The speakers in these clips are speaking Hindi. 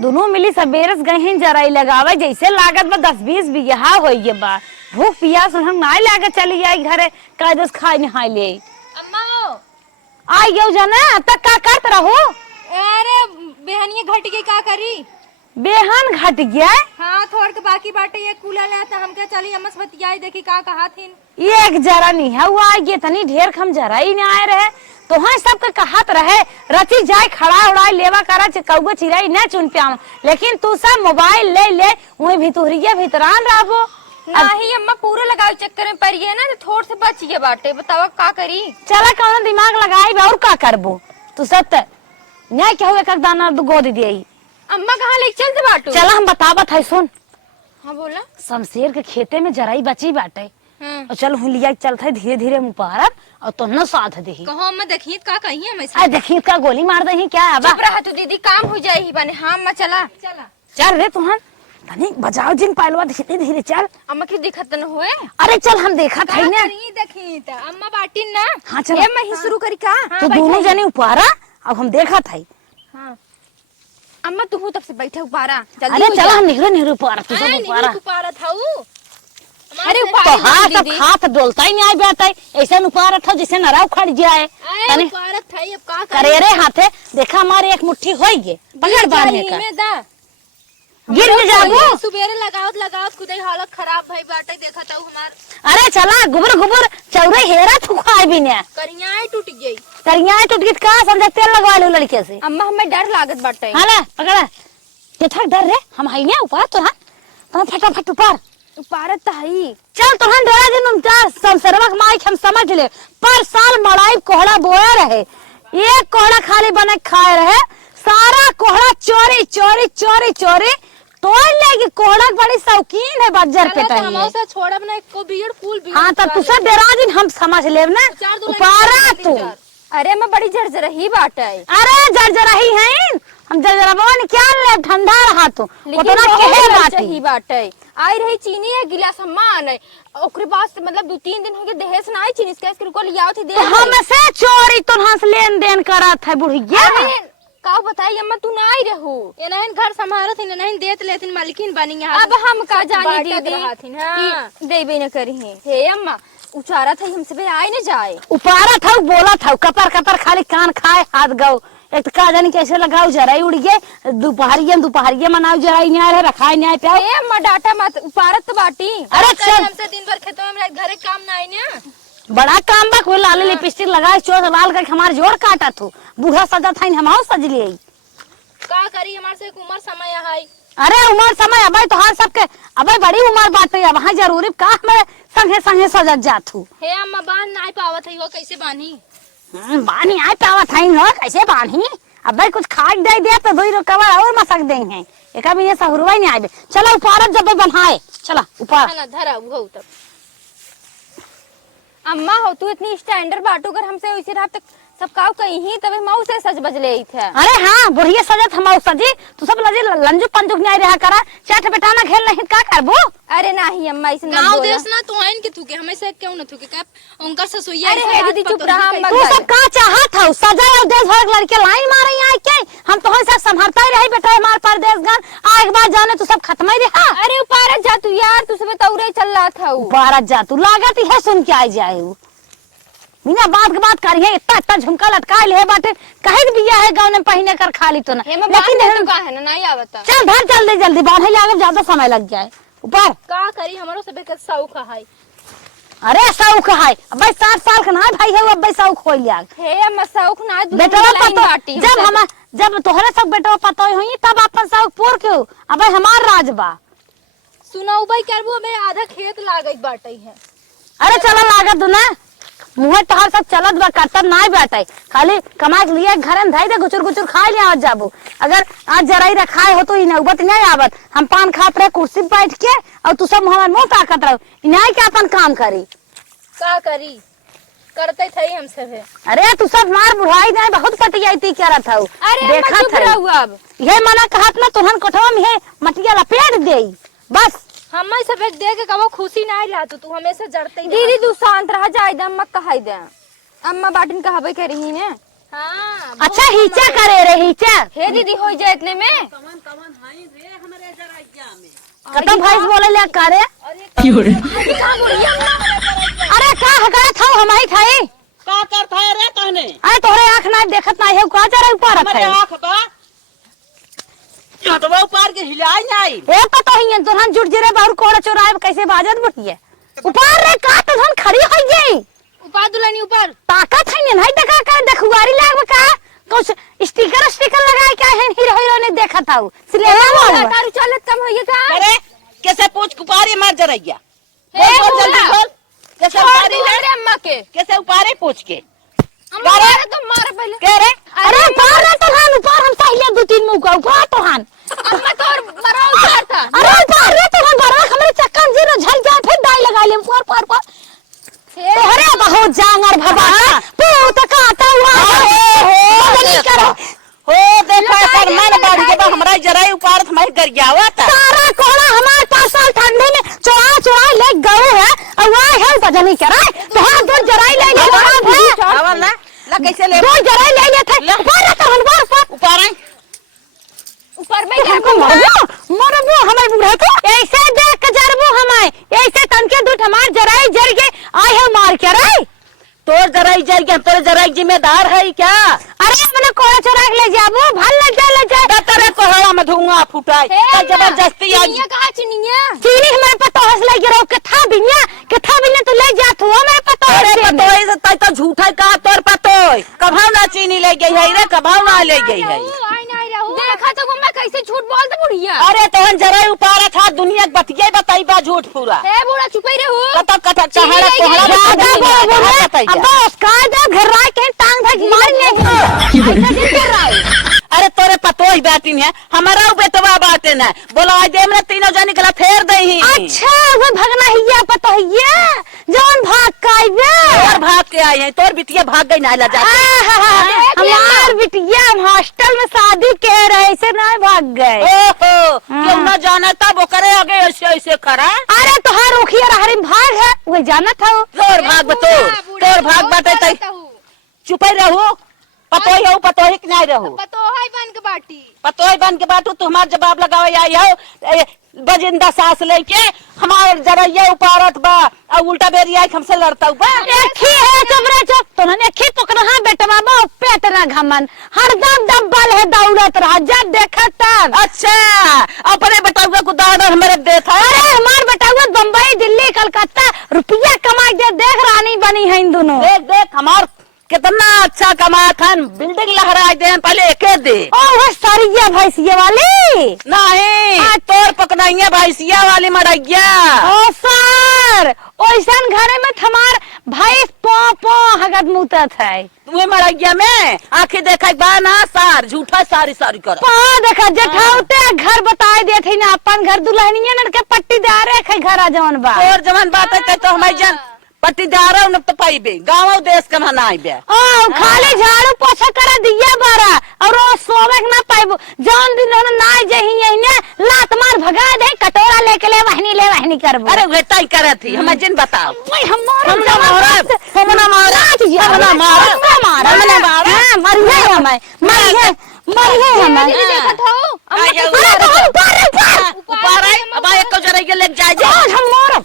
दोनों मिली सबेरस गए जराई लगावे जैसे लागत बा 10-20 बीघा होइए बा। भूख पियास हम नाई लागत चली आई घरे का दस खाई नहाई ले। अम्मा हो आई गयो जना तक का करत रहो। अरे बेहनिया घट गई का करी। बेहन घट गया। हाँ थोड़ के बाकी बाटे ये कूला ले तो हम क्या चली अम्मा से बतियाई देखी का कहा थीन। एक जरा नहीं है वो आई गए तनी ढेर खम जरा ही नहीं आए रहे तो हाँ सबके कहत रहे रची जाए खड़ा उड़ाई लेवा करा कौगो चिराई न चुन प्याम लेकिन तू सब मोबाइल ले ले वही भितुरिया भितरान रहबो। नहीं अम्मा पूरा लगाओ चक्कर में पड़िए ना तो थोड़ से बच गए बाटे बतावा का करी। चला कौन दिमाग लगाई और का करबो तू सब न्याय क्या हुए कक दाना गोद दिए। अम्मा कहाँ लेके चलते बाटू। चला हम बतावत है सुन। हाँ बोला। शमशेर के खेते में जराई बची बाटे और चल लिया चलता है धीरे धीरे मुपारब और तो न साथ दे कहो अम्मा देखिए का कही है अरे देखिए का गोली मार दही क्या अब चुप रहा तू दीदी काम हो जाए बने। हाँ अम्मा चला चला चल रे तुहन तनी बजाओ जिन पहलवा धीरे धीरे चल। अम्मा की दिक्कत न हुए। अरे चल हम देखा था ना देखी त अम्मा बाटी ना। हाँ चल मैं ही शुरू करी का। तो दोनों जने उपारा अब हम देखा था। हाँ अम्मा तू तब से बैठे उपारा अरे चल हम निहरो निहरो उपारा तू सब उपारा उपारा था अरे तो हाथ अब हाथ डोलता ही नहीं आई बैठा ऐसा उपारा था जैसे नराव खड़ जाए तने उपारा था अब का करे रे हाथे देखा हमारे एक मुट्ठी होई गे पकड़ बांधने का गिर न जाबो। सुबेरे लगावत खुदे हालत खराब भई बाटे देखा था हमार। अरे चला गुबर गुबर चौरे हेरा तू खाए भी ने करियाए टूट गई। करियाए टूट गई का समझ तेल लगवा लो लड़के से। अम्मा हमें डर लागत बाटे। हां पकड़ा ये था डर रे हम हाई ने ऊपर तो तुम फटाफट ऊपर उपारत तही चल तुहन डरा दिन चार संसरवक माइक हम समझ ले पर साल मड़ाई कोहड़ा बोया रहे एक कोहड़ा खाली बने खाए रहे सारा कोहड़ा चोरी चोरी चोरी चोरी तोड़ लेगी कोहड़ा बड़ी शौकीन है बज्जर पे टाइम समोसा छोड़ब ना को बियड़ फूल बियड़। हां तब तू सब डरा दिन हम समझ लेब ना उपारा तू। अरे मैं बड़ी जर्जरही बाटे। अरे जर्जरही है हम जर्जरबन क्या ले ठंडा रहा तो उतना कहे बाटी बाटे आई रही चीनी है गिलास सम्मान है ओकरे पास मतलब 2-3 दिन हो गए दहेज ना आई चीनी इसके को लियाओ थी दे हम से चोरी तो हंस लेन देन करत है बुढ़िया का बताई अम्मा तू ना आई रहू ये नहीं घर संभालत है नहीं देत लेतिन मालकिन बनी यहां अब हम का जानी दीदी हां देबे न करी हे अम्मा उचारा था हमसे बे आई न जाए उपारा था बोला था कपर कपर खाली कान खाए हाथ गौ एक तो का जानी कैसे लगाओ जराई उड़ गए दोपहरिये मनाओ जराई नहीं रहे रखाई नहीं पे ए अम्मा डाटा मत उपारत तो बाटी। अरे चल हमसे दिन भर खेतों में घरे काम ना आई ना बड़ा काम बा कोई लाल लिपस्टिक लगाए चोट लाल करके हमारे जोर काटा थू बूढ़ा सजा था हम सज लिए का करी हमारे से उम्र समय है। अरे उम्र समय अब तो हर सबके अब बड़ी उम्र बाटे अब वहाँ जरूरी का हमारे संगे संगे सजत जातू। हे अम्मा बांध ना पावत है वो कैसे बानी बानी आए पावत है हो कैसे बानी अब भाई कुछ खाक दे दिया तो दो कवर और मसक देंगे एक अभी ये सहुरवा नहीं आए चलो ऊपर जब बनाए चला ऊपर चला धरा वो तब अम्मा हो तू इतनी स्टैंडर्ड बाटू कर हमसे उसी रात तक सब काव कहीं तभी माऊ से सज बज ले थे। अरे हाँ बुढ़िया सजत हम सजी तू सब लजी लंजू पंजुक नहीं रहा करा चाट बेटाना खेल नहीं का करबो। अरे नहीं अम्मा इस गांव देश ना तू आइन के थूके हमेशा क्यों न थूके का उनका ससुइया अरे हे दीदी चुप रहा तू सब का चाहत हो सजा और देश भर लड़के लाइन मारे आई के हम तो सब संभालता ही रही बेटा हमार परदेश गन आए बात जाने तू सब खत्म ही रहा। अरे उपारत जा तू यार तू सब तौरे चल रहा था उपारत जा तू लागत है सुन के आई जाए बिना बात के बात करिए इतना इतना झुमका लटका ले बाटे कहीं बिया है गांव में पहने कर खाली तो ना लेकिन तो का है ना नहीं आवता चल भर जल्दी जल्दी बांधे लागे ज्यादा समय लग जाए ऊपर का करी हमारो सब के शौक है। अरे शौक है अब 7 साल का ना भाई है अब शौक हो लिया हे अम्मा शौक ना बेटा पता जब हम जब तोहरे सब बेटा पता होई तब अपन शौक पूर क्यों अब हमार राज बा सुनाऊ भाई करबो हमें आधा खेत लागत बाटे है। अरे चला लागत ना मुँह तहार सब चलत बा करतब ना बैठे खाली कमा के लिए घर में धाई दे गुचुर गुचुर खाए ले आवत जाबो अगर आज जराई रखाए हो तो इ नौबत नहीं आवत हम पान खात रहे कुर्सी पे बैठ के और तू सब हमार मुंह ताकत रहो इनाई के अपन काम करी का करी करते थे हम सब है। अरे तू सब मार बुढ़ाई नहीं बहुत पटियाई क्या रहा था देखा था अब ये मना कहत ना तुहन कोठवा में मटिया लपेट दे बस हम सब दे के कबो खुशी ना ला तू हमेशा जड़ते दीदी तू शांत रह जाए दे अम्मा कहाई दे अम्मा बाटिन कहबे करी ने हाँ अच्छा हिचा करे रे हिचा हे दीदी हो जाए इतने में कतम भैंस बोले ले करे अरे का हकड़ा था हमारी थाई का करता है रे कहने अरे तोरे आँख ना देखत ना है का जरा ऊपर हमारे है आँख बा हटवा ऊपर के हिलाई नहीं ए पता ही है तो हम जुट जरे बाहर कोड़ा चोराए कैसे बाजत बटिए ऊपर रे का तो हम खड़ी हो गई ऊपर दुल्हनी ऊपर ताकत है नहीं देखा का देखुआरी लाग का कुछ स्टिकर लगाए क्या है हीरो हीरो ने देखा था सिलेमा वाला तारू चलत कम होइए का अरे कैसे पूछ कुपारी मार जरैया हे बोल जल्दी बुआ। बोल कैसे छोड़ उपारी दो है रे अम्मा के कैसे उपारे पूछ के अम्मा तो मार पहले कह रे अरे ऊपर रे तो हम ऊपर हम पहले दो तीन मुंह का ऊपर तो हम अम्मा तो और बड़ा ऊपर था अरे ऊपर रे तो हम बड़ा हमरे चक्कर जीरो झल जा फिर दाई लगा ले ऊपर पर अरे बहुत जांगर भबा तू तो काटा हुआ है करो हो देखा कर मन बढ़ के बा हमरा जराई उपार हमारे कर गया था सारा कोड़ा हमारे पास साल ठंडे में चोरा ले गए है और वह है पता नहीं क्या है तो हां दो जराई ले ले आवल ना ला कैसे ले दो जराई ले ले थे ऊपर तो हम ऊपर आई ऊपर में हमको मरबो हमारे बूढ़ा को ऐसे देख के जरबो हमारे ऐसे तनके दूठ हमार जराई जर के आए है मार के रे तोर जराई जर के तोर जराई जिम्मेदार है क्या अरे मैंने कोड़ा चोरा के ले जाबो भल ले जा तेरे कोहड़ा में धुआं फुटाई तो जबरदस्ती आ चिनिया कहा चिनिया चीनी हमारे पता हंस ले गिरो कथा बिन्या तू ले जा तू हमारे पता अरे पतोई से तई तो झूठा का तोर पतोई कभाव ना चीनी ले गई है रे कभाव ना ले गई है आई नहीं रहू देखा तो मैं कैसे झूठ बोलते बुढ़िया अरे तोहन जराई उपार था दुनिया बतिये बताई बा झूठ पूरा हे बुढ़ा चुप ही रहू कतक कतक चहड़ा कोहड़ा बस का दे घर राय के टांग धक मार ले ऐसा नहीं कर रहा है अरे तोरे पतोई बाती है हमारा बेटवा बाटे ना बोला आज दे हमने तीनों जन निकला फेर दही अच्छा वो भगना हिया पता हिया जौन भाग काइबे और भाग के आए हैं तोर बिटिया भाग गई ना ला जाती हमार बिटिया हॉस्टल में शादी कह रहे से ना भाग गए ओहो क्यों ना जाना तब वो करे आगे ऐसे ऐसे करा अरे तोहार रोखिया हरी भाग है वो जाना था तोर भाग तोर भाग बाटे तई चुपे रहू पतोही हो पतोही के नहीं रहू पतोहाई बन के बाटी पतोही बन के बाटू तुम्हार जवाब लगावे आई हो बजिंदा सास लेके हमारे जरैया उपारत बा और उल्टा बेरी आई हमसे लड़ता बा एक ही है चबरा चौक तो ना एक ही पकड़ा हां बेटा बाबा पेट ना घमन हरदम डब्बल है दौड़त रहा जब देखा तब अच्छा अपने बेटाउआ को दादा हमारे देखा अरे हमार बेटाउआ बम्बई दिल्ली कलकत्ता रुपया कमा के देख रानी बनी है इन दोनों देख देख हमार कितना अच्छा कमा था बिल्डिंग लहराए दे पहले एके दे ओ वो सरिया भैंसिया वाली नहीं तोर पकड़ाइया भैंसिया वाली मरैया ओ सर ओइसन घरे में हमार भैंस पो हगत मुतत है तुम्हें मरैया में आंखें देखा बा ना सार झूठा सारी सारी कर पा देखा जेठाउते घर बताए देथे ना अपन घर दुल्हनिया लड़के पट्टीदार है घर आ जवन बा और जवान बात है तो हमारी जन पट्टीदार न तो पाइबे गाँव देश के मनाई बे ओ खाली झाड़ू पोछा कर दिया बारा और वो सोवे ना पाइबो जौन दिन हम ना जही ने लात मार भगा दे कटोरा लेके ले वहनी करबो अरे वेटा ही करे थी हमें जिन बताओ ओए हमना हमना मारा हां मरिए हमें हमें देखत हो ऊपर आई अब एक को जरा ले जाए आज हम मारा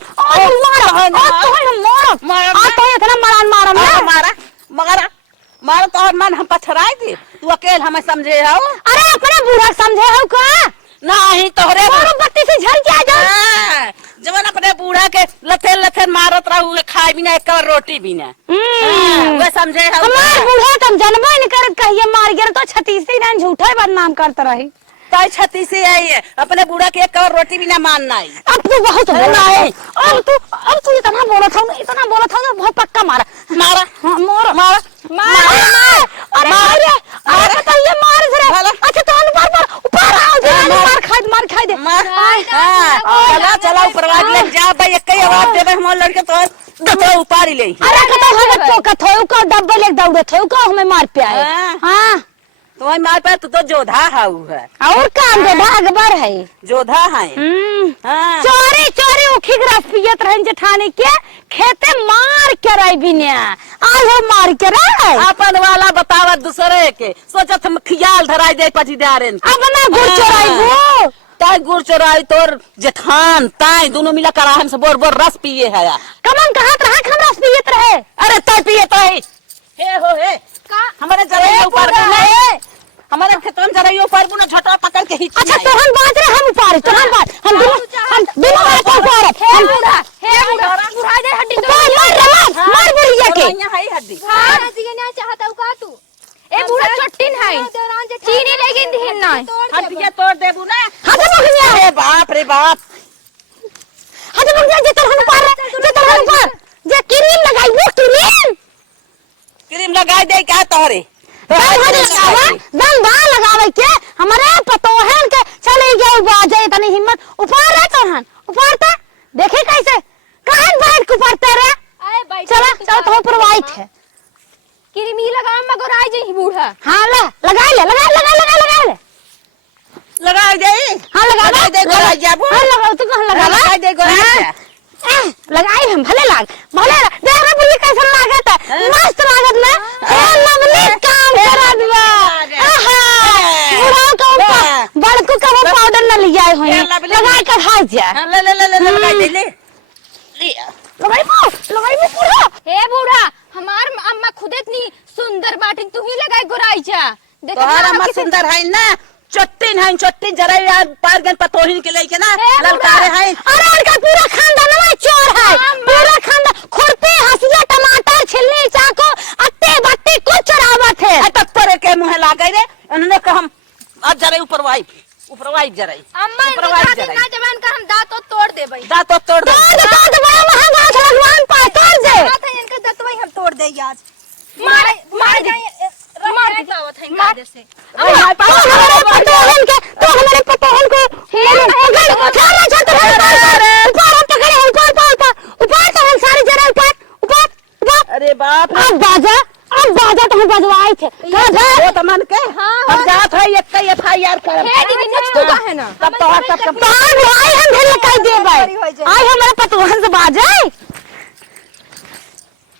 तो और मन हम पछराए थे तू अकेल हमें समझे हो अरे अपने बुरा समझे हो का नहीं तोहरे बत्ती से झल के आ जा जवन अपने बूढ़ा के लथेन मारत रहू खाए बिना एक और रोटी बिना वे समझे हो हमार बूढ़ा तुम जनबो नहीं करत कहिए मार गिर तो छतीसी ना झूठा ही बदनाम करता रही ताई छती से आई है अपने बूढ़ा के एक और रोटी बिना मानना है अब तू बहुत बोला है अब तू इतना बोला था ना बहुत पक्का मारा मारा हाँ, मारा अरे अरे बताइए मार जरा अच्छा तो ऊपर आओ जरा मार खाए दे चला ऊपर ले जा भाई एक ही आवाज देबे हम लड़के तो दबो ऊपर ही ले अरे कतो हगत को कथो को डब्बे ले दौड़े थे को हमें मार पे आए हां तुम्हारी माँ पे तू तो जोधा हाउ है। और काम दे भागबर है जोधा है। हाँ। चोरी चोरी उखी रस पियत रहन जेठानी के खेते मार के रही बिना आज हम मार के रहे अपन वाला बतावा दूसरे के सोचत हम खियाल धराई दे पची दारेन अब ना गुड़ चोराई वो ताई गुड़ चोराई तोर जेठान ताई दोनों मिला कर हम से बोर बोर रस पिए है। कमन कहां रहा हम रस पियत रहे अरे ताई पिए ताई हे हो हे हमारे जरा ऊपर हमारे खेतन जरा ऊपर बुना झटवा पकड़ के हिच। अच्छा तो हम बात रहे हम ऊपर तो हम बात हम दोनों वाला को ऊपर हे बुढ़ा बुढ़ा दे हड्डी तो मार बुढ़िया के यहाँ है हड्डी। हां रसिया ना चाहता का तू ए बुढ़ा चट्टिन है चीनी लेकिन दिन ना हड्डियां तोड़ देबू ना। हाथ मुखिया अरे बाप रे बाप हाथ मुखिया जे तो हम ऊपर जे क्रीम लगाई वो क्रीम लगाई दे का तोरे दम लगावे के हमारे पतोहन के चले गए बाजे तनी हिम्मत ऊपर है तोहन ऊपर ता देखे कैसे कहन बैठ के ऊपर रे आए बैठ चला चल तो ऊपर वाइट है क्रीमी लगा मगर आ जाई बूढ़ा। हां ले लगा ले लगाई दे। हां लगा दे गोरा जाबू। हां लगा तू कहां लगा लगाई दे गोरा लगाई हम भले देख रे बुढ़ी कैसा लागत है मस्त लागत ना ए लवली काम करा दिया बुढ़ा का ऊपर बड़कू का वो पाउडर न लिया है लगा कर हाथ जा ले लगाई दे ले लगाई बुढ़ा हे बूढ़ा हमार अम्मा खुद इतनी सुंदर बाटी तू ही लगाई गोराई जा देख तोहरा अम्मा सुंदर है ना चट्टिन जरा यार पार गन पतोहिन के लेके ना ललकारे है। अरे उनका पूरा खानदान में चोर है पूरा खानदान खुरपी हंसिया टमाटर छिलनी चाकू अत्ते बत्ती कुछ चुरावत है तत्परे के मुंह लागे रे उन्होंने कहा हम आज जरा ऊपर वाई जरा अम्मा इतना जवान का हम दांत तोड़ देबई दांत तोड़ दे महंगा भगवान पातर जे इनका दांतवा हम तोड़ दे आज मार दे से तो हमारे पतोहन को ऊपर सारी जरा ऊपर अरे बाप अब बाजा तो हम बजवाए थे वो तो मन के हम जात है एक कई एफआईआर कर हे दीदी नचतो का है ना तब तो हर तब बाज आई हम ढेल कह देबै आई हमारे पतोहन से बाजे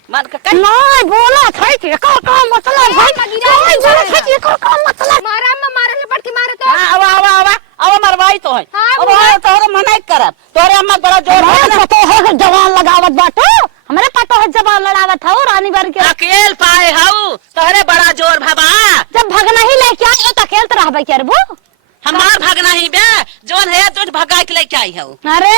मन के कई नहीं बोला था कि का मतलब है कोई बोला था कि का मतलब मारे लपट के मारे तो आवा मरवाई तो है अब तोरे मना करब तोरे अम्मा बड़ा जोर है ना पतोहन जवान लगावत बाटो हमारे पतोहन जवान लड़ावत हो रानी बार के अकेल पाए हाउ तोरे बड़ा जोर भबा जब भगना ही लेके आए तो अकेले तो रहबे करबो हमार भगना ही बे जोन है तो भगा के लेके आई हूं। अरे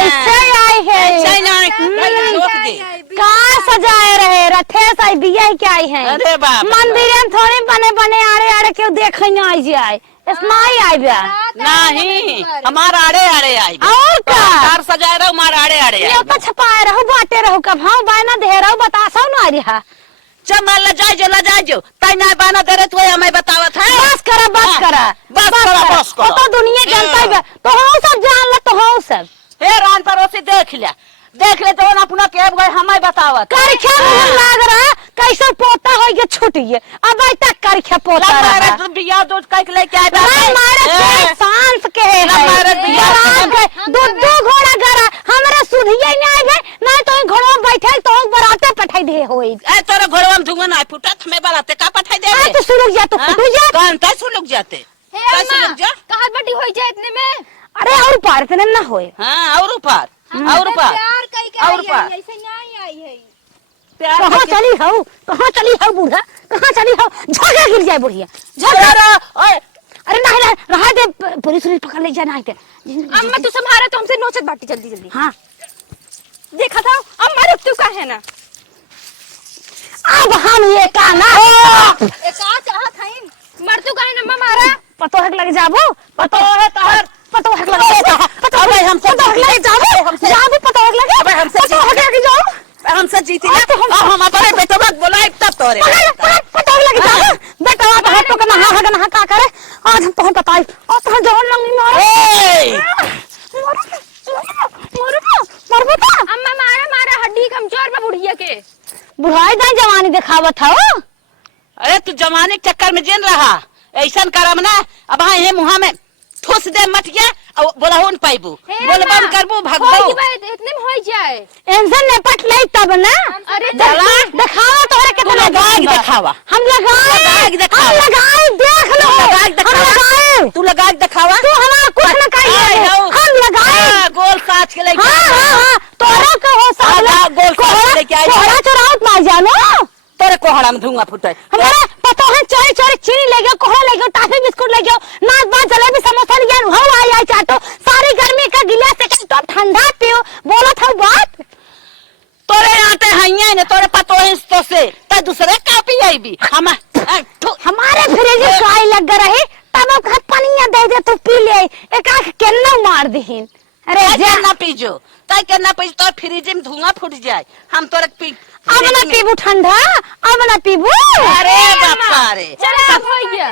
ऐसे आई है ऐसे नहीं रोक दे का सजाए रहे रथे साई बिया क्या आई है अरे बाप मंदिर में थोड़े बने आड़े क्यों देखे ना आई जाए इसमाई आई बे नहीं हमार आड़े आई और का कार सजाए रहो हमार आड़े ये तो छपाए रहो बाटे रहो कब हां बायना दे रहो बतासो ना रिहा चल ला जाओ ताई ना बाना दे रे तू हमें बतावत है बस करा तो दुनिया जानता है तो हो सब जान ले तो हो सब हे रान पड़ोसी देख ले तो अपना केब गए हमें बतावत करखे लाग रहा कैसे पोता हो गया छुटिए अब आई तक करखे पोता रहा तू बिया दूध कह लेके आए मारे के सांस के है दो घोड़ा गरा हमरा सुधिए नहीं आए ना तो घोड़ा बैठे तो बराते पठाई दे होई ए तोरे घोड़वा में धुआं ना फुटत में बराते का पठाई दे तो सुलग जा तो फुट जा कान ता सुलग जाते हे अम्मा कहां बड़ी होई जाए इतने में अरे और पार इतने ना होए हां और ऊपर प्यार कई के और आई ऐसे नहीं आई है कहां चली हो बूढ़ा कहां चली हो झगड़ा गिर जाए बुढ़िया झगड़ा ओए अरे नहीं रहा दे पुलिस पकड़ ले जाना है अम्मा तू संभारा तो हमसे नोचत बाटी जल्दी हां देखा था अम्मा रुक तू का है ना अब हम ये का ना ए का चाहत हईन मर तू का है अम्मा मारा पतो हक लग जाबो पतो है तोहर पतो हक लग पतो अबे हम सब लग जाबो पतो हक लगे अबे हमसे पतो हक लग जाओ हमसे जीती ना अब हम अपने बेटवा बोलाए तब तोरे पतो हक लग जाओ बेटा तो है तो कना का करे आज हम तोहन बताई और तोहन जवन लंगी मार ए मरबो तो अम्मा मारा हड्डी कमजोर बा बुढ़िया के बुढ़ाई दाई जवानी दिखावत हो अरे तू जमाने के चक्कर में जिन रहा ऐसा करम ना अब हाँ ये मुहा में ठोस दे मटिया और बोला हो न पाइबू बोल बंद करबू भागबो इतने में हो जाए इंसान ने पट ले तब ना। अरे दिखावा तोरे तू कितना लगाए दिखावा हम लगाए दिखावा। हम लगाए देख लो लगाए दिखावा। हम लगाए तू लगा के दिखावा तू हमारा कुछ न कहिए हम लगाए। हाँ, गोल साच के लेके हां तोरा के हो साला गोल साच के लेके आई कोहरा चुरावत ना जानो तेरे कोहड़ा में धुआं फुटे हमारा पता है चोरी चोरी चीनी ले गयो कोहरा ले गयो टाफी बिस्कुट ले गयो नाच बाज जलेबी समोसा ले गयो हो आई चाटो सारी गर्मी का गिलास से तो ठंडा पियो बोला था बात तोरे आते हइया ने तोरे पतो है तो से त दूसरे कापी आईबी हमारे फ्रिज में काई लग रही तब अब हाथ पानी दे दे तो पी ले एक आंख केन्ना मार दीहिन। अरे जा ना पीजो ताई के ना पीज तो फ्रिज में धुआं फूट जाए हम तोरे पी अब ना पीबू ठंडा अब ना पीबू। अरे बापा रे चला अब हो गया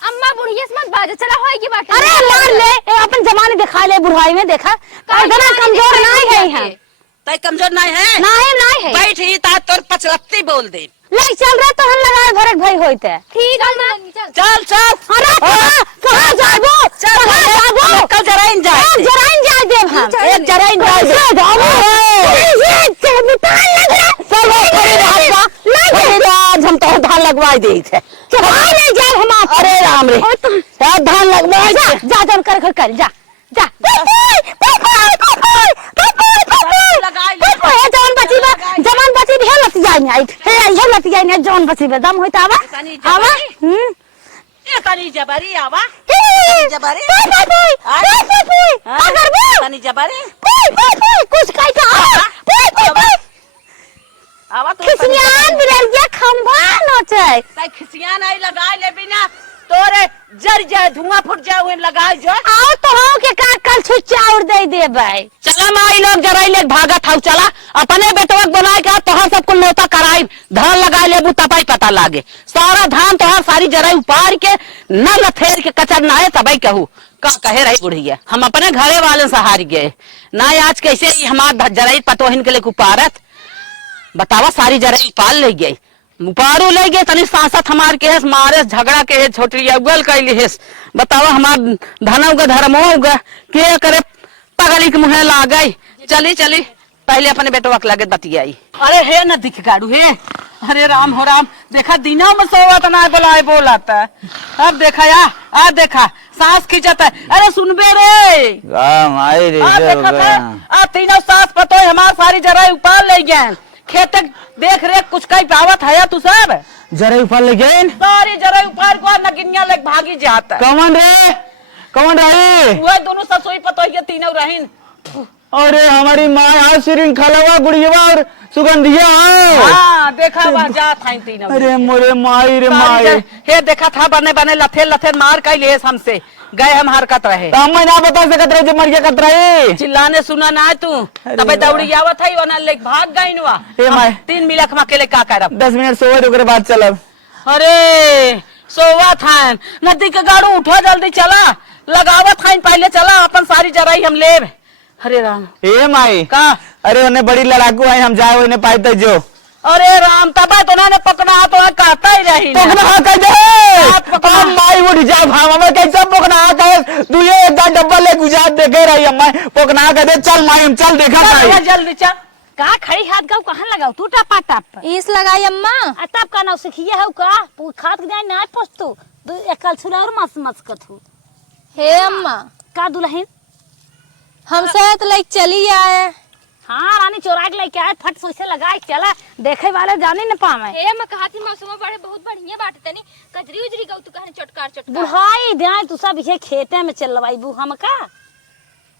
अम्मा बुढ़िया से मत बाजे चला हो गई बात। अरे मार ले ए अपन जमाने दिखा ले बुढ़ाई में देखा इतना कमजोर नहीं है हम ताई कमजोर नहीं है नहीं है बैठ ही ता तोर पचलत्ती बोल दे ले चल रहा तो हम लगाए भरत भाई होते ठीक है चल चल अरे कहां जाबो कहां जाबो कल जराइन जाए एक जराइन जा देव हम एक जराइन जाए जाबो ये चबुतान लग रहा चलो खड़ी रहा लगे राज हम तो धान लगवाई दे थे चला ले जाए हम अरे राम रे धान लगवाई जा जा जा कर कर जा जा जवान बची जवान बची भी लत जाई आई हे ये लत जाई ने जवान बची बे दम होता आवा आवा ए तनी जबारी आवा जबारी अगर वो तनी जबारी कुछ कहता आवा तो खिसियान बिरैया खंभा नोचे ताई खिसियान आई लगा ले बिना तोरे जर जाए धुआं फुट जाए वे लगा जो आओ तो हो के का कल छुच्चा और दे दे भाई चला माई लोग जराई ले भागा था चला अपने बेटवा बनाए का तोहर सब कुल नौता कराई धान लगा ले बु तपाई पता लागे सारा धान तोहर सारी जराई उपार के न लथेर के कचर ना है तबई कहू का कहे रही बुढ़िया हम अपने घरे वाले से हार गए ना आज कैसे ही हमार जराई पतोहिन के लिए कुपारत बतावा सारी जराई पाल ले गई पारू ले गए तनी सांसत हमार के है मारे झगड़ा के है छोटी उगल कैली है बतावा हमार धनव का धर्मो उगा के करे पगली के मुहे ला गई चली चली पहले अपने बेटवा के लगे बतियाई अरे हे न दिख गाड़ू हे अरे राम हो राम देखा दिनों में सोवत ना बोलाए बोलाता अब देखा या आ देखा सांस खींचता है अरे सुनबे रे माई रे आ देखा आ तीनों सांस पतो हमार सारी जरा ऊपर ले गए खेत देख रेख कुछ कई पावत है तू सब जरा ऊपर ले गए सारी जरा ऊपर को नगिनिया लग भागी जाता कौन रहे वो दोनों ससुई पतो ये तीनों रहीन अरे हमारी माँ आज सिरिन खलवा गुड़िया और सुगंधिया हाँ देखा वह जात है तीनों अरे मोरे माई रे माई हे देखा था बने बने लथे लथे मार कई ले हमसे गए हम हरकत रहे तो हम ना बता सकत रहे मर कत रहे चिल्लाने सुना ना है तू तब दौड़ी आवत है वना ले भाग गई नुआ ए माई 3 मिनट में अकेले का करब 10 मिनट सोए ओकरे बाद चलब अरे सोवा था नदी के गाड़ू उठो जल्दी चला लगावत था पहले चला अपन सारी जराई हम ले अरे राम ए माई का अरे उन्हें बड़ी लड़ाकू है हम जाए उन्हें पाई तो जो अरे राम तब तो उन्होंने पकड़ा तो कहता ही रही पकड़ा कर दे हम माई उठ जाए हमें कैसे पकड़ा कर तू ये एक डब्बा ले गुजार देखे रही हम पकड़ा कर दे चल माई हम चल देखा चल जल्दी चल का खड़ी हाथ गाँव कहाँ लगाओ तू टपा टप इस लगाई अम्मा तब का नाव सिखिया है का खाद के जाए ना पोस्तू दू एकल छुला और मस मस कथू हे अम्मा का दुल्हन हम साथ लाइक चली आए हाँ रानी चोरा के लेके आए फट से लगाए चला देखे वाले जाने न पावे हे अम्मा कहाती मौसम बड़े बहुत बढ़िया बात तनी कजरी उजरी गौ तू कहने चटकार चटकार बुढ़ाई ध्यान तू सब ये खेते में चल रवाई बू हम का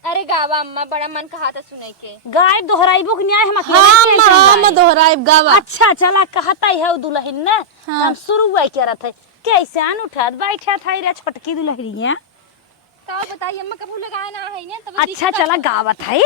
अरे गावा अम्मा बड़ा मन कहा था सुने के गाय दोहराइबो के न्याय हम हम दोहराइब गावा अच्छा चला कहता है दुल्हन ने हम शुरू हुआ करत है कैसे आन उठात बैठा था रे छोटकी दुल्हनिया तो बताइए अम्मा कबू लगाया ना है ने तब अच्छा चला गावत है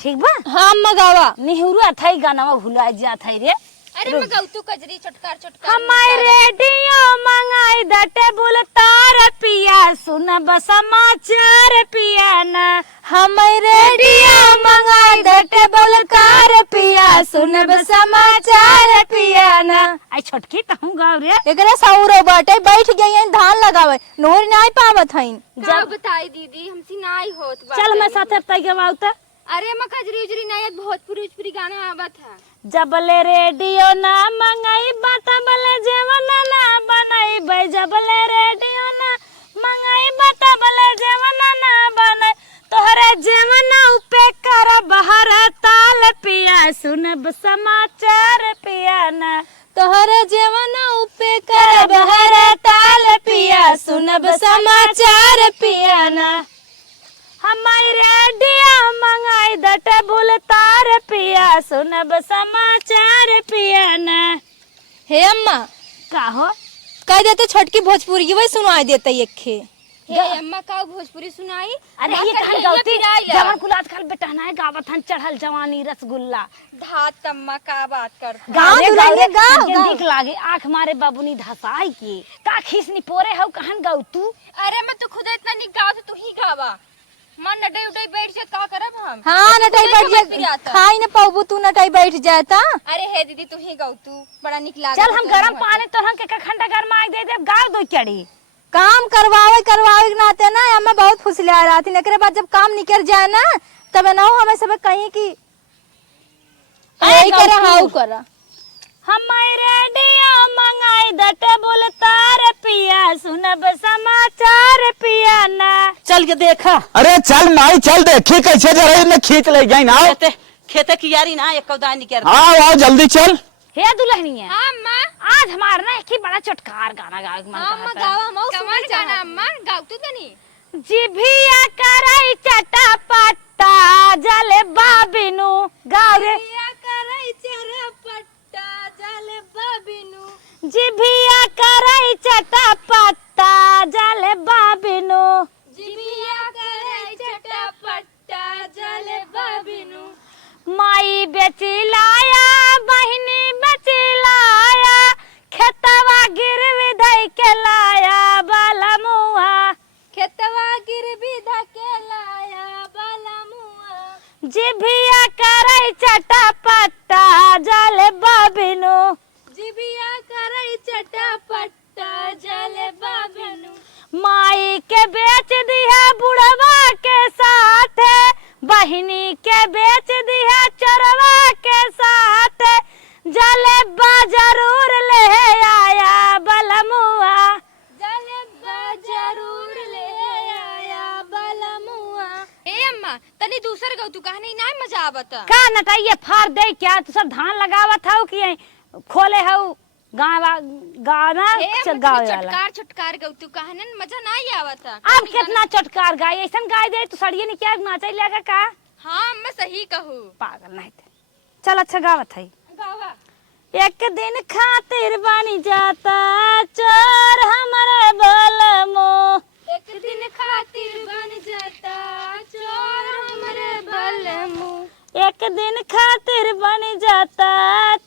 ठीक बा हां अम्मा गावा नेहरू थाई गाना भुला जात है रे अरे मैं गाऊ तू कजरी चटकार चटकार हमारे रेडियो मंगाई द टेबल तार पिया सुन बस समाचार पिया ना हमारे रेडियो मंगाई द टेबल तार पिया सुन सुनब समाचार पियाना। आई छोटकी तहू गाँव रे एकरे सौरो बाटे बैठ गई धान लगावे नोर नहीं पावत हईन। जब बताई दीदी हमसे नाई होत बा। चल मैं साथे तय गवाऊ त अरे मैं कजरी उजरी नहीं भोजपुरी उजपुरी गाना आवत है। जबले रेडियो ना मंगाई बताबले जेवन ना बनाई जबले रेडियो ना मंगाई बताबले जेवन ना बनाई तोहरे जेवन उपे कर बहर ताल पिया सुनब समाचार पिया ना तोहरे जेवन उपे कर बहर ताल पिया सुनब समाचार पियाना। हमारी रेडियो मंगाई दटे बुल तार पिया सुनब समाचार पिया ना। हे अम्मा का हो कह देते छोटकी भोजपुरी वही सुनाई देते एक खे। हे अम्मा का भोजपुरी सुनाई। अरे ये कहां गावती जवान कुलात खाल बेटहना है गावत हन चढ़ल जवानी रसगुल्ला धात अम्मा का बात कर। गाँव दुल्हनिया गाँव नीक लागे आंख मारे बाबूनी धसाई के का खीसनी पोरे हौ कहन गाऊ तू। अरे मैं तो खुद इतना नहीं गाव तू ही गावा मन नडई उडई बैठ जात का करब हम। हाँ नटाई बैठ जाए खाई न पाबू तू नटाई बैठ जाता। अरे हे दीदी तू ही गाव तू बड़ा निक लागे। चल हम गरम पानी तोहन के खंडा गरमाई दे दे गाव दो चढ़ी काम करवावे के नाते ना अम्मा बहुत फुसला रहा थी। एकरे बाद जब काम निकल जाए ना तब ना हमें सब कहीं की यही करा हाउ करा। हमारी रेडियो मंगाई दटे बुल तार पिया सुनब समाचार पिया ना। चल के देखा अरे चल माई चल देखी कैसे जरा में खींच ले जाए ना। खेते की यारी ना एक कौदा निकल। हाँ आओ जल्दी चल। हे दुल्हनी है हां अम्मा आज हमार ना एक ही बड़ा चटकार गाना गावे के मन अम्मा करता है। गावा हम कमाल गाना अम्मा गाव तू तनी। जिभिया करई चटा पट्टा जले बाबिनु गाव रे पिया करई चरपट्टा जल बबिनु। जिभिया करई चटा पट्टा जले बाबिनु जिबिया करई चटपट्टा जल बबिनु। माई बेची लाया बहिनी बेची लाया खेतवा गिरवी धई के लाया बाला मुआ खेतवा गिरवी धके लाया बाला मुआ। जिभिया करई चटा पट्टा जले बाबिनु जिबिया करई चटपट्टा जल बबिनु। माई के बेच दिया बुढ़वा के साथ बहिनी के बेच दिया चरवा के साथ जले बा जरूर ले आया बलमुआ जलेबा जरूर ले आया बलमुआ। ए अम्मा तनी दूसर गौ तू कहानी ना मजा आवत। का नटाइए फार दे क्या तू सब धान लगावत हौ कि खोले हौ गावा गाना गावे वाला चटकार चटकार गौ तू कहानी मजा ना आवत। अब कितना चटकार गाय ऐसन गाय दे तू सड़िए नहीं क्या नाचे लगा का। हां मैं सही कहूं पागल नहीं थे चल अच्छा गावत है। गावा एक दिन खातिर बनी जाता चोर हमारे बलमो एक दिन खातिर बन जाता चोर हमरे बलमु। एक दिन खातिर बनी जाता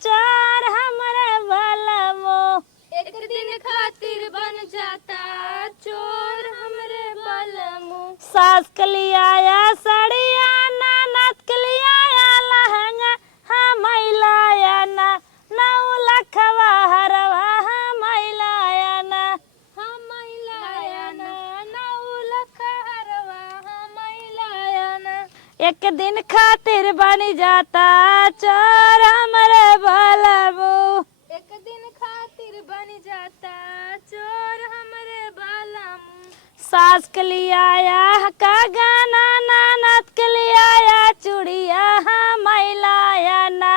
चोर हमारे बलमो एक दिन खातिर बन जाता चोर हमरे बलमु। सास के लिए आया सड़िया ननद के लिए आया लहंगा हम लाया ना नौ लखवा हरवा हम लाया ना हम लाया ना नौ लख हरवा हम लाया ना। एक दिन खातिर बनी जाता चोर हमारे बलमो एक दिन खातिर बन जाता चोर हमरे बलमु। सास के लिए आया का गाना ननद के लिए आया चूड़िया हम लाया ना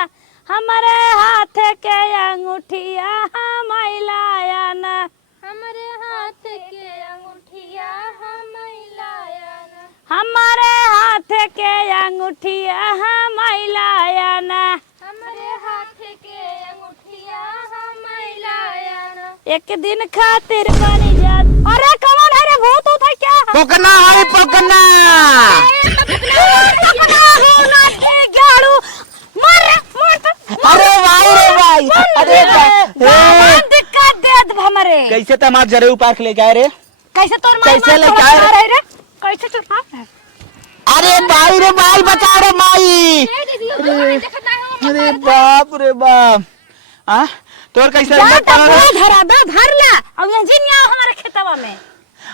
हमारे हाथ के अंगूठिया हम लाया ना हमरे हाथ के अंगूठिया हम लाया ना। हमारे हाथ के अंगूठिया हम लाया ना हमरे हाथ के अंगूठिया हम लाया ना। एक दिन खातिर बनी जात। अरे कौन है रे भूत था क्या पकना है पकना। अरे भाई रे भाई अरे दिक्कत दे हमारे कैसे तमार जरे उपार लेके आए रे। कैसे तोर कैसे लेके आए रे कैसे चुप अरे भाई रे भाई बचा रे माई। ए दीदी देखत ना हो अरे बाप रे बाप आ तोर कैसे जा हिम्मत तो पड़ा है? धरा दे धर ला अब यहाँ जी नहीं आओ हमारे खेतवा में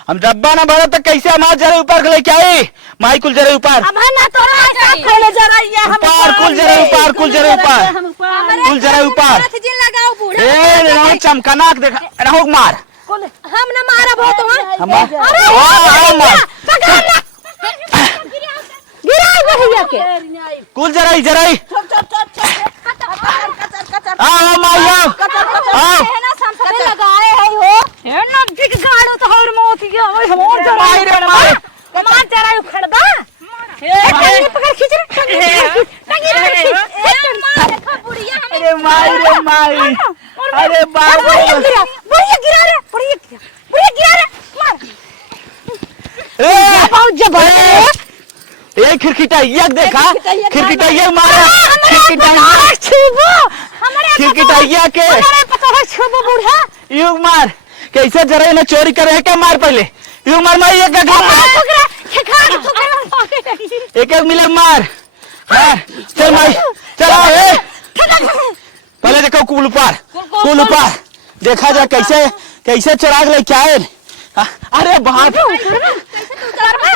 हम डब्बा ना भरा तो कैसे हमारे जरा ऊपर लेके आए माई कुल जरा ऊपर अब है ना तो खोले जरा ये हम ऊपर कुल जरा ऊपर कुल जरा ऊपर कुल जरा ऊपर जिन लगाओ बूढ़ा ए रहो चमकनाक देखा रहो मार हम ना मारा बहुत हो हम अरे मार गिरा भैया के कुल जरा आओ माई आओ लगाए है हो है ना बिग गाड़ो तो और मोतिया ओए हम और जरा माई रे माई मार जरा उखड़बा ए पकड़ खींच रे टंगी खींच अरे माई रे माई अरे बाप बढ़िया गिरा रे बढ़िया गिरा रे मार ए बहुत जबरदस्त ए खिड़कीटाइया देखा खिड़कीटाइया मारा खिड़कीटाइया के बूढ़ा युग मार कैसे जरा ना चोरी करे क्या मार पहले युग मार मार एक मिला मार चल माई चला पहले देखो कुल ऊपर देखा जाए कैसे कैसे चिराग ले क्या है अरे बाप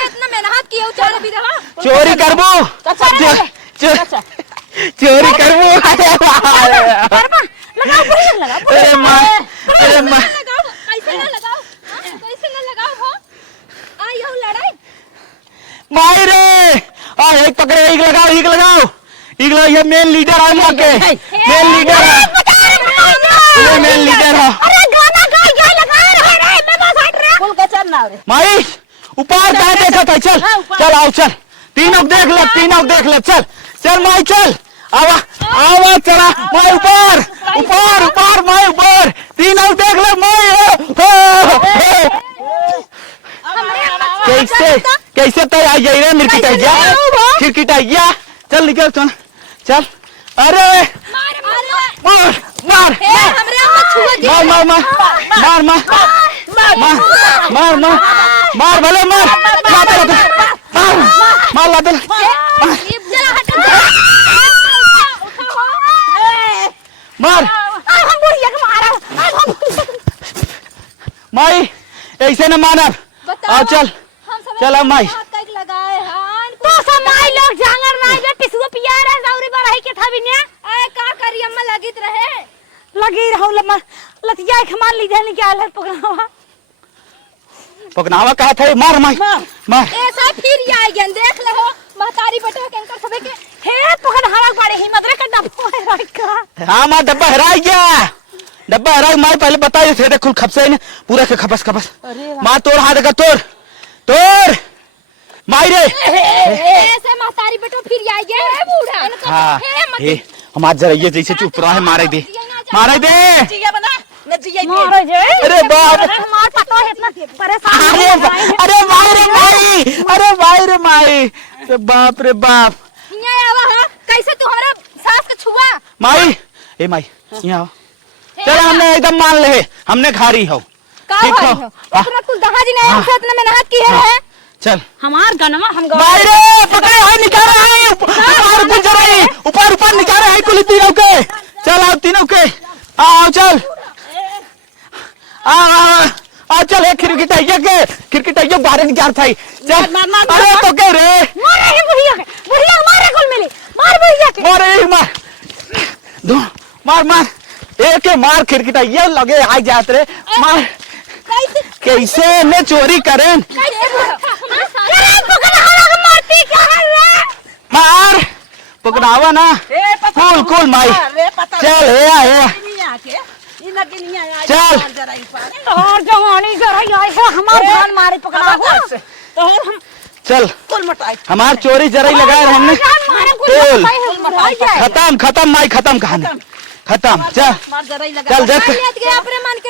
इतना मेहनत किया उचार भी रहा चोरी करबो चोरी करबो अरे माँ लगाओ कैसे ना लगाओ हो आई हो लड़ाई माई रे आ एक पकड़े एक लगाओ ये मेन लीडर है लोग के मेन लीडर है ये मेन लीडर है अरे गाना गा ये लगा रहे रे मैं बस हट रे कुल का चलना रे माई ऊपर कहाँ देखा था चल आओ चल तीनों देख ले चल माई चल आवा चला माई ऊपर माई ऊपर तीनों देख ले माई कैसे तय आ जाए रे खिड़कीटाइया चल निकल चल अरे मार भले मार लाते मार माई ऐसे न मानब आओ चल अब माई लगाए हां तो समाई लोग जांगर नाई बे टिसुआ पिया रे दौरी बरही के था बिने ए का करी अम्मा लगित रहे लगी रहू लम्मा लतिया खमान ली जाने के आलर पकनावा कहा था मार माई मार ऐसा फिर आई गन देख ले हो महतारी बेटा के अंकर सबे के हे पकड़ हवा पड़े हिम्मत रे का डब्बा है रात का हां मां डब्बा हराई गया माई पहले बताइए थे देख खपसे ने पूरा के खपस मां तोड़ हाथ का तोड़ माई रे ऐसे महतारी बेटा फिर आई गए है बूढ़ा हां ए हमार जरा ये जैसे चुप रहा है मारे दे जिया बना न जिया मार जे अरे बाप मार पतो है इतना परेशान अरे माई रे माई तो बाप रे बाप हिया आवा हां कैसे तुम्हारा सास के छुआ माई ए माई यहाँ चल हमने एकदम मान ले हमने खारी हो का ठीक हो हो। उतना कुल दहाजी ने हमसे इतना मेहनत की है चल हमार गनमा हम माई रे पकड़े है निकाल रहे हैं ऊपर कुछ रही ऊपर निकाल रहे हैं कुल तीनों के चल आओ तीनों के आओ चल आ चल एक खिड़कीटाइया बाहर निकाल था चल अरे तो कह रे मारे हे बुढ़िया मारे कुल मिली मार बुढ़िया के मार एक मार खिड़कीटाइया लगे आ जात रे मार कैसे ने चोरी करें मार पकड़ावा ना कुल माई चल चल और जवानी जरा आई है हमार जान मारे पकड़ा हो तो हम चल हमार चोरी जरा ही लगाए रहे हमने खत्म माई खत्म कहानी खत्म चल देख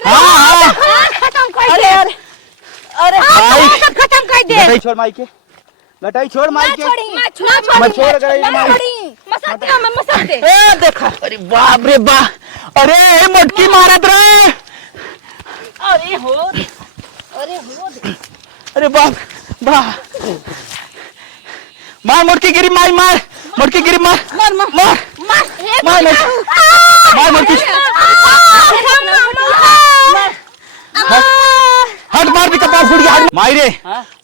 हाँ खत्म कर दे माई खत्म कर दे लटाई छोड़ माई के लटाई छोड़ माई के मत छोड़ गई माई ए देखा अरे बाप रे बाप अरे मोटकी मारत रहे अरे बाप मार मोटकी गिरी माई मार मोटकी गिरी मार मार मत कुछ हट मार भी कपाल फूट गया माई रे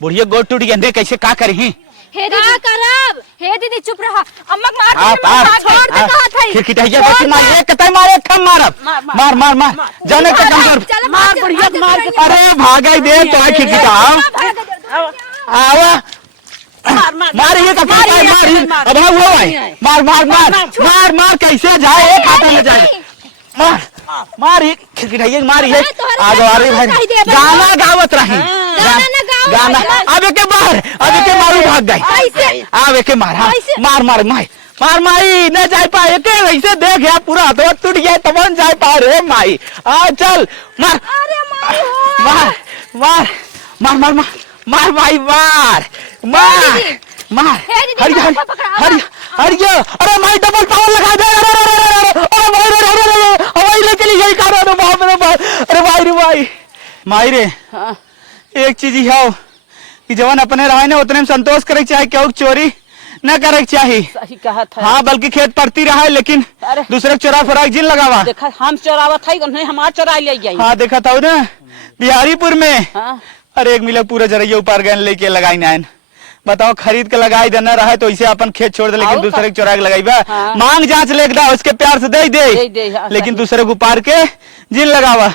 बुढ़िया गोड़ टूट गया अंधे कैसे का करी हे दीदी करब हे दीदी चुप रहा अम्मा मार आप छोड़ दे कहा था खिटखिटाइया बैठी मार एक कतई मार एक खम मारब मार मार मार जाने का काम कर मार बढ़िया मार के अरे भागाई दे तो है खिटखिटाओ आवा मार ये कपाल मार अब हुआ भाई मार मार मार मार मार कैसे जाए एक हाथ में जाए मार मार ये खिटखिटाइया मार ये आगे आ रही भाई गाना गावत रही गाना अब के मार अब के मारू भाग गई अब के मार मार मार माई मार माई न जाए पाए के वैसे देख यार पूरा हाथ टूट गया तब न जाए पा रे माई आ चल मार मार मार मार मार मार मार भाई मार मार मार हरि हरि अरे माई डबल पावर लगा दे अरे भाई हवाई लेके लिए कर रहा बाप रे बाप अरे भाई रे भाई माई रे एक चीज ही हो कि जवन अपने रहे ना उतने में संतोष करे चाहे क्यों चोरी न करे चाहिए सही कहा था हाँ बल्कि खेत पड़ती रहा है लेकिन दूसरे चोरा फराक जिन लगावा देखा हम चोरावत है नहीं हमार चोरा ले गई हाँ देखा था ना बिहारीपुर में हाँ अरे एक मिला पूरा जरिया ऊपर गए लेके लगाई नाइन बताओ खरीद के लगाई देना रहा तो इसे अपन खेत छोड़ दे लेकिन दूसरे के चोरा के लगाई बा मांग जांच लेके उसके प्यार से दे लेकिन दूसरे को पार के जिन लगावा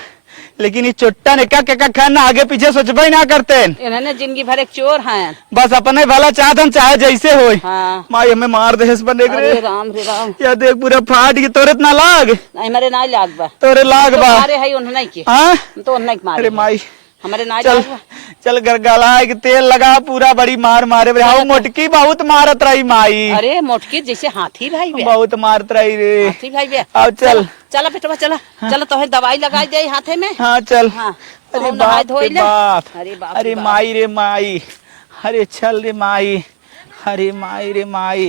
लेकिन ये चोट्टा ने क्या क्या खाना आगे पीछे सोचबे ना करते इन्होंने जिंदगी भर एक चोर हैं बस अपने भला चाहतन चाहे जैसे हो हाँ। माई हमें मार दे देख अरे रे राम रे राम या देख पूरा फाट के तोरे इतना लाग नहीं मेरे ना लाग बा तोरे लाग बा मारे है उन्होंने की हाँ तो उन्होंने मारे अरे माई हमारे ना चल चल गलगला के तेल लगा पूरा बड़ी मार मारे रे मोटकी बहुत मारत रही माई अरे मोटकी जैसे हाथी भाई बे बहुत मारत रही रे हाथी भाई बे अब चल चला बेटवा चला चलो तो दवाई लगा दे हाथे में हाँ चल हाँ अरे हम नहाए बाप धोए रे ले। बाप अरे बाप अरे रे बाप। माई रे माई अरे चल रे माई अरे माई रे माई